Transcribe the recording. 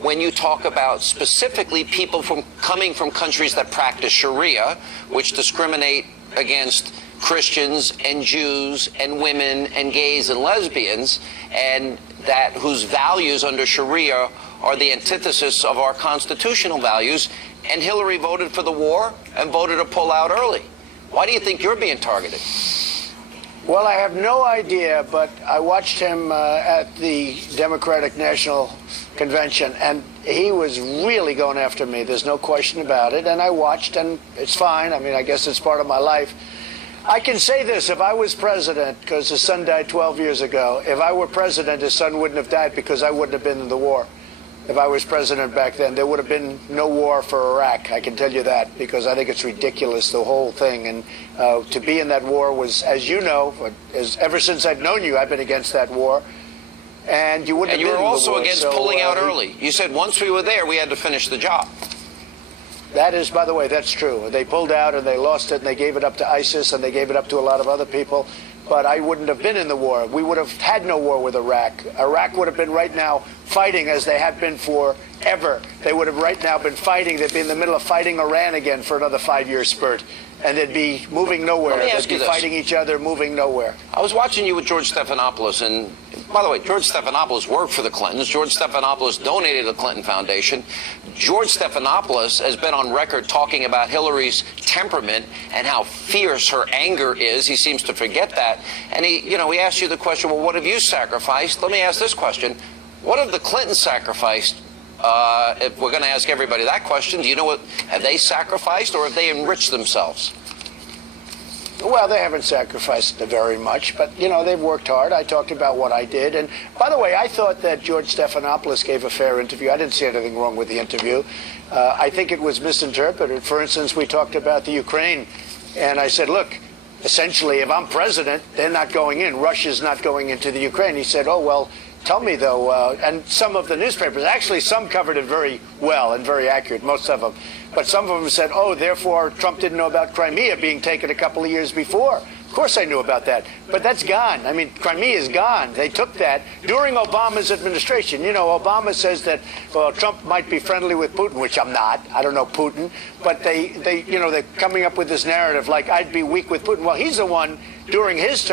when you talk about specifically people coming from countries that practice Sharia, which discriminate against Christians and Jews and women and gays and lesbians, and that whose values under Sharia are the antithesis of our constitutional values, and Hillary voted for the war and voted to pull out early. Why do you think you're being targeted? Well, I have no idea, but I watched him at the Democratic National Convention, and he was really going after me. There's no question about it. And I watched, and it's fine. I mean, I guess it's part of my life. I can say this, if I was president, because his son died 12 years ago, if I were president, his son wouldn't have died because I wouldn't have been in the war. If I was president back then, there would have been no war for Iraq. I can tell you that, because I think it's ridiculous, the whole thing. And to be in that war was, as you know, ever since I've known you, I've been against that war. And you wouldn't have been in the war. And you were also against pulling out early. You said once we were there, we had to finish the job. That is, by the way, that's true. They pulled out and they lost it and they gave it up to ISIS and they gave it up to a lot of other people. But I wouldn't have been in the war. We would have had no war with Iraq. Iraq would have been right now fighting as they had been forever. They would have right now been fighting. They'd be in the middle of fighting Iran again for another 5-year spurt. And they'd be moving nowhere. They'd be fighting each other, moving nowhere. I was watching you with George Stephanopoulos, and by the way, George Stephanopoulos worked for the Clintons. George Stephanopoulos donated to the Clinton Foundation. George Stephanopoulos has been on record talking about Hillary's temperament and how fierce her anger is. He seems to forget that. And he asked you the question, well, what have you sacrificed? Let me ask this question. What have the Clintons sacrificed? If we're going to ask everybody that question, do you know what, have they sacrificed or have they enriched themselves? Well, they haven't sacrificed very much, but, they've worked hard. I talked about what I did. And, by the way, I thought that George Stephanopoulos gave a fair interview. I didn't see anything wrong with the interview. I think it was misinterpreted. For instance, we talked about the Ukraine, and I said, look, essentially, if I'm president, they're not going in. Russia's not going into the Ukraine. He said, oh, well, tell me, though, and some of the newspapers, actually some covered it very well and very accurate, most of them. But some of them said, oh, therefore, Trump didn't know about Crimea being taken a couple of years before. Of course I knew about that. But that's gone. I mean, Crimea is gone. They took that during Obama's administration. Obama says that, well, Trump might be friendly with Putin, which I'm not. I don't know Putin. But they're coming up with this narrative like I'd be weak with Putin. Well, he's the one during his term